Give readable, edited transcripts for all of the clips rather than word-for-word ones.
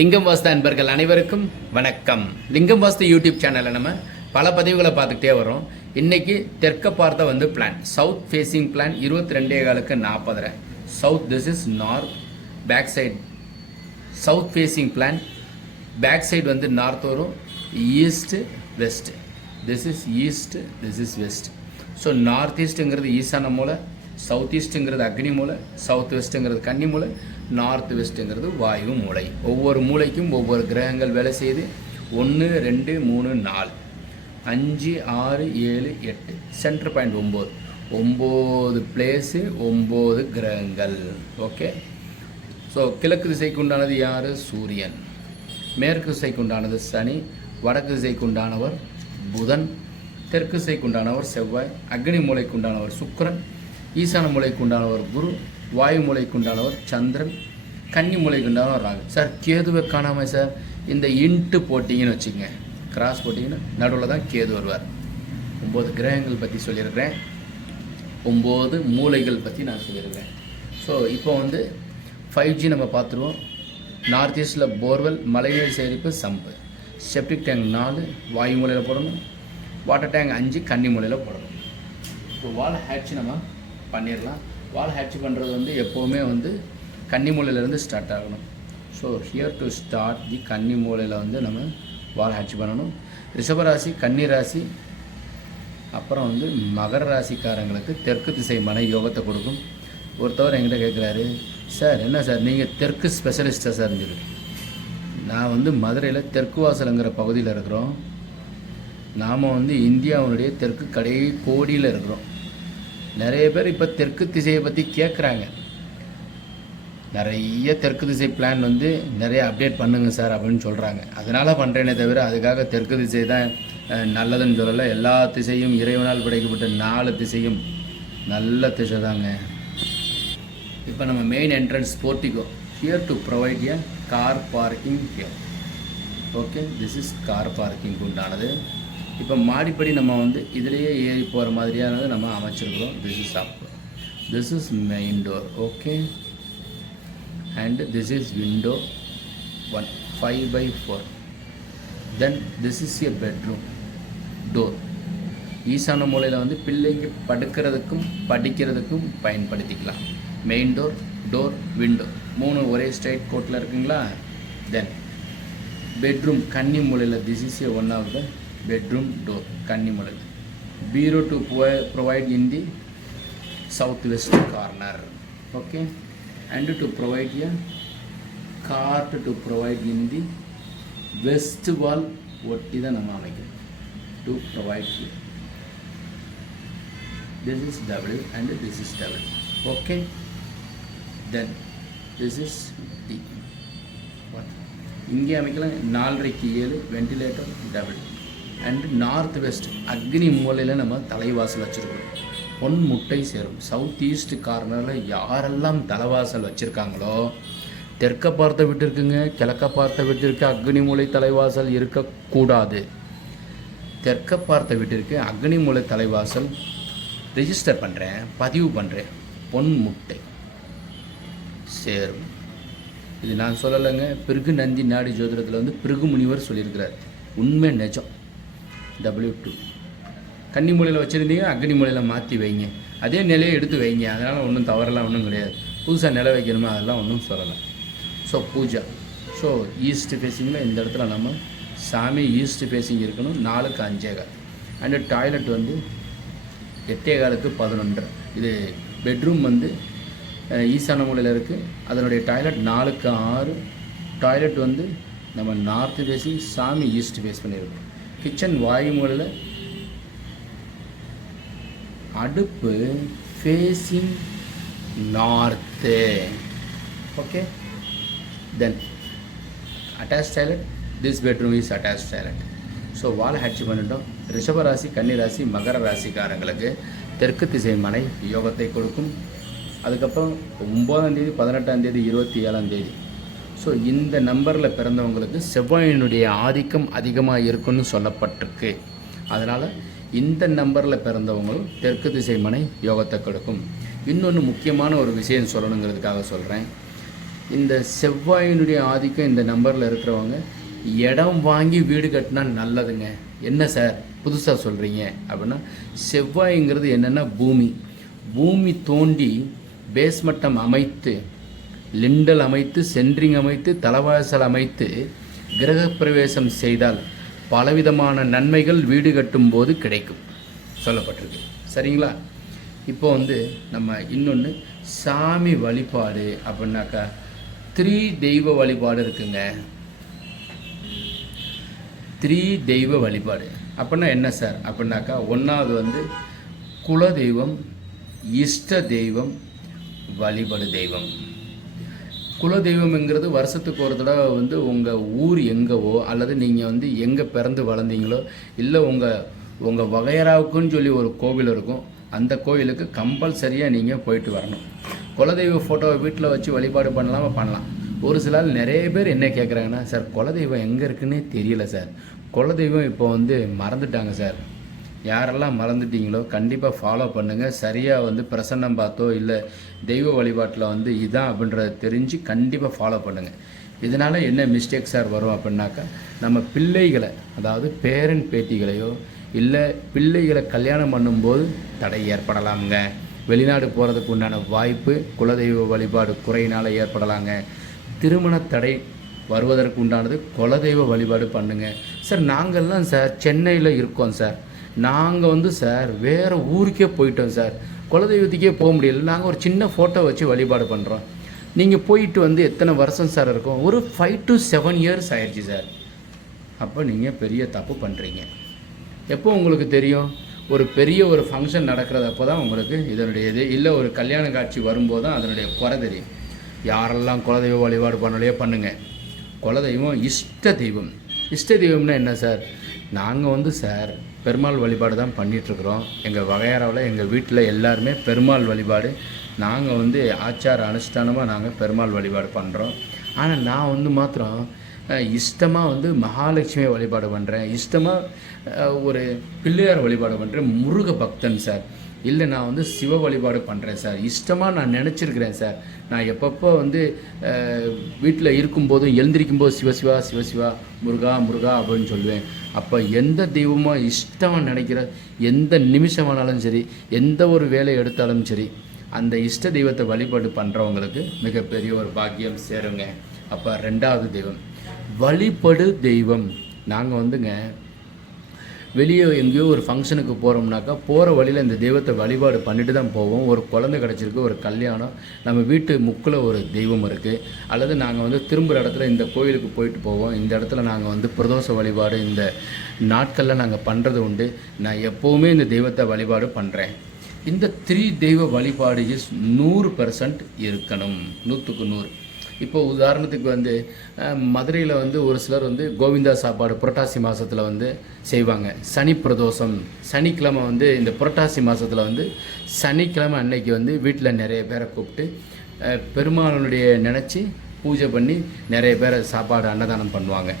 லிங்கம் வாஸ்து அன்பர்கள் அனைவருக்கும் வணக்கம். லிங்கம் வாஸ்து யூடியூப் சேனலில் நம்ம பல பதிவுகளை பார்த்துக்கிட்டே வரோம். இன்றைக்கி தெற்க பார்த்த plan south facing plan 22.4 south. This is north. Back side south facing plan. Back side north வரும். East west. This is east, this is west. So north ஈஸ்ட்டுங்கிறது ஈசான மூலை, சவுத் ஈஸ்ட்டுங்கிறது அக்னி மூலை, சவுத் வெஸ்ட்டுங்கிறது கன்னி மூலை, நார்த் வெஸ்ட்டுங்கிறது வாயு மூலை. ஒவ்வொரு மூலைக்கும் ஒவ்வொரு கிரகங்கள் வேலை செய்யுது. 1 2 3 4 5 6 7 8 சென்டர் பாயிண்ட் 9 பிளேஸு 9 கிரகங்கள். ஓகே. ஸோ கிழக்கு திசைக்கு உண்டானது யார்? சூரியன். மேற்கு திசைக்கு உண்டானது சனி. வடக்கு திசைக்கு உண்டானவர் புதன். தெற்கு திசைக்கு உண்டானவர் செவ்வாய். அக்னி மூலைக்கு உண்டானவர் சுக்கிரன். ஈசான மூலைக்கு உண்டானவர் குரு. வாயு மூலைக்கு உண்டானவர் சந்திரன். கன்னி மூலைக்கு உண்டானவர் ராகு. சார் கேதுவை காணாமல் சார். இந்த இன்ட்டு போட்டிங்கன்னு வச்சுக்கங்க, கிராஸ் போட்டிங்கன்னா நடுவில் தான் கேது வருவார். 9 கிரகங்கள் பற்றி சொல்லியிருக்கிறேன், 9 மூலைகள் பற்றி நான் சொல்லியிருக்கிறேன். ஸோ இப்போ 5G நம்ம பார்த்துருவோம். நார்த் ஈஸ்டில் போர்வெல், மழைநீர் சேகரிப்பு, சம்பு. செப்டிக் டேங்க் 4 வாயு மூலையில் போடணும். வாட்டர் டேங்க் 5 கன்னி மூலையில் போடணும். இப்போ வால் ஹேட்ச் நம்ம பண்ணிடலாம். வால் ஹேட்ச் பண்ணுறது எப்போவுமே கன்னி மூலையிலேருந்து ஸ்டார்ட் ஆகணும். So here to start the கன்னி மூலையில் நம்ம வால் ஹேட்ச் பண்ணணும். ரிஷபராசி, கன்னி ராசி, அப்புறம் மகர ராசிக்காரங்களுக்கு தெற்கு திசை மனை யோகத்தை கொடுக்கும். ஒருத்தவர் என்கிட்ட கேட்குறாரு, சார் என்ன சார் நீங்கள் தெற்கு ஸ்பெஷலிஸ்ட்டாக சார்னு சொல்லி. நான் மதுரையில் தெற்கு வாசலுங்கிற பகுதியில் இருக்கிறோம். நாம் இந்தியாவுடைய தெற்கு கடை கோடியில் இருக்கிறோம். நிறைய பேர் இப்போ தெற்கு திசையை பற்றி கேட்குறாங்க. நிறைய தெற்கு திசை பிளான் நிறைய அப்டேட் பண்ணுங்க சார் அப்படின்னு சொல்கிறாங்க. அதனால் பண்ணுறேனே தவிர அதுக்காக தெற்கு திசை தான் நல்லதுன்னு சொல்லலை. எல்லா திசையும் இறைவனால் படைக்கப்பட்ட 4 திசையும் நல்ல திசை தாங்க. இப்போ நம்ம main entrance portico. Here to provide a car parking here. Okay, this is car parking உண்டானது. இப்போ மாடிப்படி நம்ம இதிலேயே ஏறி போகிற மாதிரியானது நம்ம அமைச்சிருக்கிறோம். This is up, this is main door. Okay, and this is window 1 5/4. Then this is a bedroom door. ஈசான மூலையில் பிள்ளைங்க படுக்கிறதுக்கும் படிக்கிறதுக்கும் பயன்படுத்திக்கலாம். மெயின் டோர், டோர், விண்டோ 3 ஒரே ஸ்ட்ரைட் கோட்டில் இருக்குங்களா. தென் பெட்ரூம் கன்னி மூலையில். This is a one of the bedroom door kanni model. Bureau to provide in the southwest corner. Okay, and to provide a cart to provide in the west wall. What is the name to provide here? This is W and this is W. Okay, then this is D. What இங்கே அமைக்கலாம் 4:7 ventilator double. And north west அக்னி மூலையில் நம்ம தலைவாசல் வச்சுருக்கோம். பொன் முட்டை சேரும். South east கார்னரில் யாரெல்லாம் தலைவாசல் வச்சுருக்காங்களோ, தெற்க பார்த்த வீட்டு இருக்குங்க, கிழக்க பார்த்த வீட்டிற்கு அக்னி மூலை தலைவாசல் இருக்கக்கூடாது. தெற்க பார்த்த வீட்டிற்கு அக்னி மூலை தலைவாசல் ரெஜிஸ்டர் பண்ணுறேன், பதிவு பண்ணுறேன். பொன் முட்டை சேரும். இது நான் சொல்லலைங்க, பிருகு நந்தி நாடி ஜோதிடத்தில் பிருகு முனிவர் சொல்லியிருக்கிறார். உண்மை நிஜம். W2 கன்னி மூலையில் வச்சுருந்தீங்க, அக்னி மூலையில் மாற்றி வைங்க. அதே நிலையை எடுத்து வைங்க. அதனால் ஒன்றும் தவறெல்லாம் ஒன்றும் கிடையாது. புதுசாக நிலை வைக்கணுமா அதெல்லாம் ஒன்றும் சொல்லலை. ஸோ பூஜா. ஸோ ஈஸ்ட் ஃபேஸிங்கில் இந்த இடத்துல நம்ம சாமி ஈஸ்ட் ஃபேஸிங் இருக்கணும். 4க்கு 5. அண்டு டாய்லெட் 8:15க்கு 11. இது பெட்ரூம் ஈசான மூலையில் இருக்குது. அதனுடைய டாய்லெட் 4க்கு 6. டாய்லெட் நம்ம நார்த் ஃபேஸிங், சாமி ஈஸ்ட் ஃபேஸ் பண்ணியிருக்கோம். கிச்சன் வாயு மூலையில். அடுப்பு facing north. Okay, then attach toilet. This bedroom is attach toilet. So wall hatch பண்ணிட்டோம். ரிஷபராசி, கன்னி ராசி, மகர ராசிக்காரங்களுக்கு தெற்கு திசை மனை யோகத்தை கொடுக்கும். அதுக்கப்புறம் 9ஆம் தேதி, 18ஆம் தேதி, 27ஆம் தேதி. ஸோ இந்த நம்பரில் பிறந்தவங்களுக்கு செவ்வாயினுடைய ஆதிக்கம் அதிகமாக இருக்குன்னு சொல்லப்பட்டிருக்கு. அதனால் இந்த நம்பரில் பிறந்தவங்களும் தெற்கு திசை மனை யோகத்தை கொடுக்கும். இன்னொன்று முக்கியமான ஒரு விஷயம் சொல்லணுங்கிறதுக்காக சொல்கிறேன். இந்த செவ்வாயினுடைய ஆதிக்கம் இந்த நம்பரில் இருக்கிறவங்க இடம் வாங்கி வீடு கட்டினா நல்லதுங்க. என்ன சார் புதுசாக சொல்கிறீங்க அப்படின்னா, செவ்வாய்ங்கிறது என்னென்னா பூமி தோண்டி பேஸ்மட்டம் அமைத்து, லிண்டல் அமைத்து, சென்ட்ரிங் அமைத்து, தலவாசல் அமைத்து கிரகப்பிரவேசம் செய்தால் பலவிதமான நன்மைகள் வீடு கட்டும்போது கிடைக்கும் சொல்லப்பட்டிருக்கு. சரிங்களா? இப்போ நம்ம இன்னொன்று சாமி வழிபாடு அப்படின்னாக்கா 3 தெய்வ வழிபாடு இருக்குங்க. 3 தெய்வ வழிபாடு அப்படின்னா என்ன சார் அப்படின்னாக்கா, ஒன்றாவது குலதெய்வம், இஷ்ட தெய்வம், வழிபாடு தெய்வம். குலதெய்வம்ங்கிறது வருஷத்துக்கு ஒரு தடவை உங்கள் ஊர் எங்கவோ அல்லது நீங்கள் எங்கே பிறந்து வளர்ந்தீங்களோ இல்லை உங்கள் வகையராவுக்குன்னு சொல்லி ஒரு கோவில் இருக்கும், அந்த கோவிலுக்கு கம்பல்சரியாக நீங்கள் போயிட்டு வரணும். குலதெய்வ ஃபோட்டோவை வீட்டில் வச்சு வழிபாடு பண்ணலாம். ஒரு சில நிறைய பேர் என்ன கேட்குறாங்கன்னா, சார் குலதெய்வம் எங்கே இருக்குன்னே தெரியல சார், குலதெய்வம் இப்போ மறந்துட்டாங்க சார். யாரெல்லாம் மறந்துட்டீங்களோ கண்டிப்பாக ஃபாலோ பண்ணுங்கள். சரியாக பிரசன்னம் பார்த்தோ இல்லை தெய்வ வழிபாட்டில் இதான் அப்படின்றத தெரிஞ்சு கண்டிப்பாக ஃபாலோ பண்ணுங்கள். இதனால் என்ன மிஸ்டேக் சார் வரும் அப்படின்னாக்கா, நம்ம பிள்ளைகளை அதாவது பேரன் பேத்திகளையோ இல்லை பிள்ளைகளை கல்யாணம் பண்ணும்போது தடை ஏற்படலாமுங்க. வெளிநாடு போகிறதுக்கு உண்டான வாய்ப்பு குலதெய்வ வழிபாடு குறையினால் ஏற்படலாங்க. திருமண தடை வருவதற்கு உண்டானது குலதெய்வ வழிபாடு பண்ணுங்க. சார் நாங்கள்லாம் சார் சென்னையில் இருக்கோம் சார், நாங்கள் சார் வேறு ஊருக்கே போயிட்டோம் சார், குலதெய்வத்துக்கே போக முடியல, நாங்கள் ஒரு சின்ன ஃபோட்டோ வச்சு வழிபாடு பண்ணுறோம். நீங்கள் போயிட்டு எத்தனை வருஷம் சார் இருக்கும்? ஒரு 5 to 7 years ஆயிடுச்சு சார். அப்போ நீங்கள் பெரிய தப்பு பண்ணுறீங்க. எப்போ உங்களுக்கு தெரியும்? ஒரு பெரிய ஒரு ஃபங்க்ஷன் நடக்கிறதப்போ தான் உங்களுக்கு இதனுடைய இது, இல்லை ஒரு கல்யாண காட்சி வரும்போது தான் அதனுடைய குறை தெரியும். யாரெல்லாம் குலதெய்வ வழிபாடு பண்ணலையோ பண்ணுங்கள். குலதெய்வம் இஷ்ட தெய்வம். இஷ்ட தெய்வம்னா என்ன சார்? நாங்கள் சார் பெருமாள் வழிபாடு தான் பண்ணிகிட்ருக்குறோம். எங்கள் வகையாராவில் எங்கள் வீட்டில் எல்லாருமே பெருமாள் வழிபாடு, நாங்கள் ஆச்சார அனுஷ்டானமாக நாங்கள் பெருமாள் வழிபாடு பண்ணுறோம். ஆனால் நான் மாத்திரம் இஷ்டமாக மகாலட்சுமியை வழிபாடு பண்ணுறேன், இஷ்டமாக ஒரு பிள்ளையார் வழிபாடு பண்ணுறேன், முருக பக்தன் சார். இல்லை நான் சிவ வழிபாடு பண்ணுறேன் சார், இஷ்டமாக நான் நினச்சிருக்கிறேன் சார். நான் எப்பப்போ வீட்டில் இருக்கும்போதும் எழுந்திரிக்கும்போது சிவசிவா சிவசிவா முருகா முருகா அப்படின்னு சொல்லுவேன். அப்போ எந்த தெய்வமாக இஷ்டமாக நினைக்கிற எந்த நிமிஷமானாலும் சரி, எந்த ஒரு வேலை எடுத்தாலும் சரி, அந்த இஷ்ட தெய்வத்தை வழிபாடு பண்ணுறவங்களுக்கு மிகப்பெரிய ஒரு பாக்கியம் சேருங்க. அப்போ 2வது தெய்வம் வழிபடு தெய்வம். நாங்கள் வெளியே எங்கேயோ ஒரு ஃபங்க்ஷனுக்கு போகிறோம்னாக்கா போகிற வழியில் இந்த தெய்வத்தை வழிபாடு பண்ணிட்டு தான் போவோம். ஒரு குழந்தை கிடச்சிருக்கு, ஒரு கல்யாணம், நம்ம வீட்டு முக்கில் ஒரு தெய்வம் இருக்குது, அல்லது நாங்கள் திரும்புகிற இடத்துல இந்த கோயிலுக்கு போயிட்டு போவோம். இந்த இடத்துல நாங்கள் பிரதோஷ வழிபாடு இந்த நாட்களில் நாங்கள் பண்ணுறது உண்டு. நான் எப்போவுமே இந்த தெய்வத்தை வழிபாடு பண்ணுறேன். இந்த 3 தெய்வ வழிபாடு 100% இருக்கணும், 100க்கு 100. இப்போ உதாரணத்துக்கு மதுரையில் ஒரு சிலர் கோவிந்தா சாப்பாடு புரட்டாசி மாதத்தில் செய்வாங்க. சனி பிரதோஷம் சனிக்கிழமை இந்த புரட்டாசி மாதத்தில் சனிக்கிழமை அன்னைக்கு வீட்டில் நிறைய பேரை கூப்பிட்டு பெருமாளுடைய நினச்சி பூஜை பண்ணி நிறைய பேரை சாப்பாடு அன்னதானம் பண்ணுவாங்க.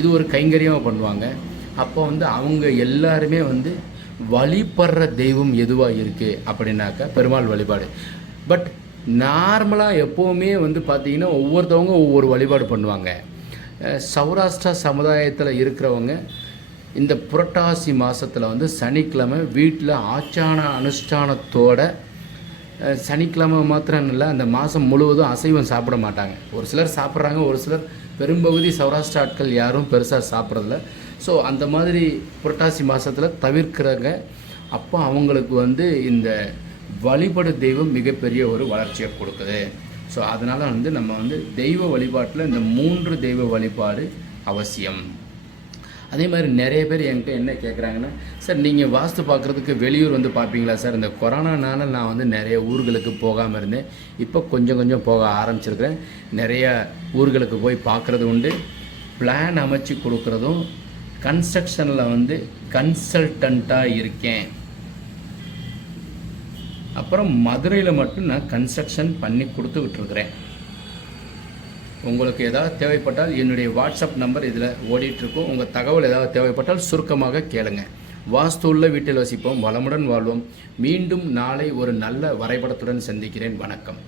இது ஒரு கைங்கரியமாக பண்ணுவாங்க. அப்போ அவங்க எல்லாருமே வழிபடுற தெய்வம் எதுவாக இருக்குது அப்படின்னாக்கா பெருமாள் வழிபாடு. பட் நார்மலாக எப்போவுமே பார்த்தீங்கன்னா ஒவ்வொருத்தவங்க ஒவ்வொரு வழிபாடு பண்ணுவாங்க. சௌராஷ்டிரா சமுதாயத்தில் இருக்கிறவங்க இந்த புரட்டாசி மாதத்தில் சனிக்கிழமை வீட்டில் ஆச்சார அனுஷ்டானத்தோட, சனிக்கிழமை மாத்திரம் இல்லை அந்த மாதம் முழுவதும் அசைவம் சாப்பிட மாட்டாங்க. ஒரு சிலர் சாப்பிட்றாங்க, ஒரு சிலர் பெரும்பகுதி சௌராஷ்டிரா ஆட்கள் யாரும் பெருசாக சாப்பிட்றதில்ல. ஸோ அந்த மாதிரி புரட்டாசி மாதத்தில் தவிர்க்கிறாங்க. அப்போ அவங்களுக்கு இந்த வழிபடு தெய்வம் மிகப்பெரிய ஒரு வளர்ச்சியை கொடுக்குது. ஸோ அதனால் நம்ம தெய்வ வழிபாட்டில் இந்த 3 தெய்வ வழிபாடு அவசியம். அதே மாதிரி நிறைய பேர் என்கிட்ட என்ன கேட்குறாங்கன்னா, சார் நீங்கள் வாஸ்து பார்க்குறதுக்கு வெளியூர் பார்ப்பீங்களா சார்? இந்த கொரோனானால நான் நிறைய ஊர்களுக்கு போகாமல் இருந்தேன், இப்போ கொஞ்சம் போக ஆரம்பிச்சிருக்கிறேன். நிறைய ஊர்களுக்கு போய் பார்க்குறது உண்டு, பிளான் அமைச்சு கொடுக்குறதும், கன்ஸ்ட்ரக்ஷனில் கன்சல்டண்ட்டாக இருக்கேன். அப்புறம் மதுரையில் மட்டும் நான் கன்ஸ்ட்ரக்ஷன் பண்ணி கொடுத்துக்கிட்டு இருக்கிறேன். உங்களுக்கு ஏதாவது தேவைப்பட்டால் என்னுடைய வாட்ஸ்அப் நம்பர் இதில் ஓடிட்டுருக்கும். உங்கள் தகவல் ஏதாவது தேவைப்பட்டால் சுருக்கமாக கேளுங்க. வாஸ்து உள்ள வீட்டில் வசிப்போம், வளமுடன் வாழ்வோம். மீண்டும் நாளை ஒரு நல்ல வரைபடத்துடன் சந்திக்கிறேன். வணக்கம்.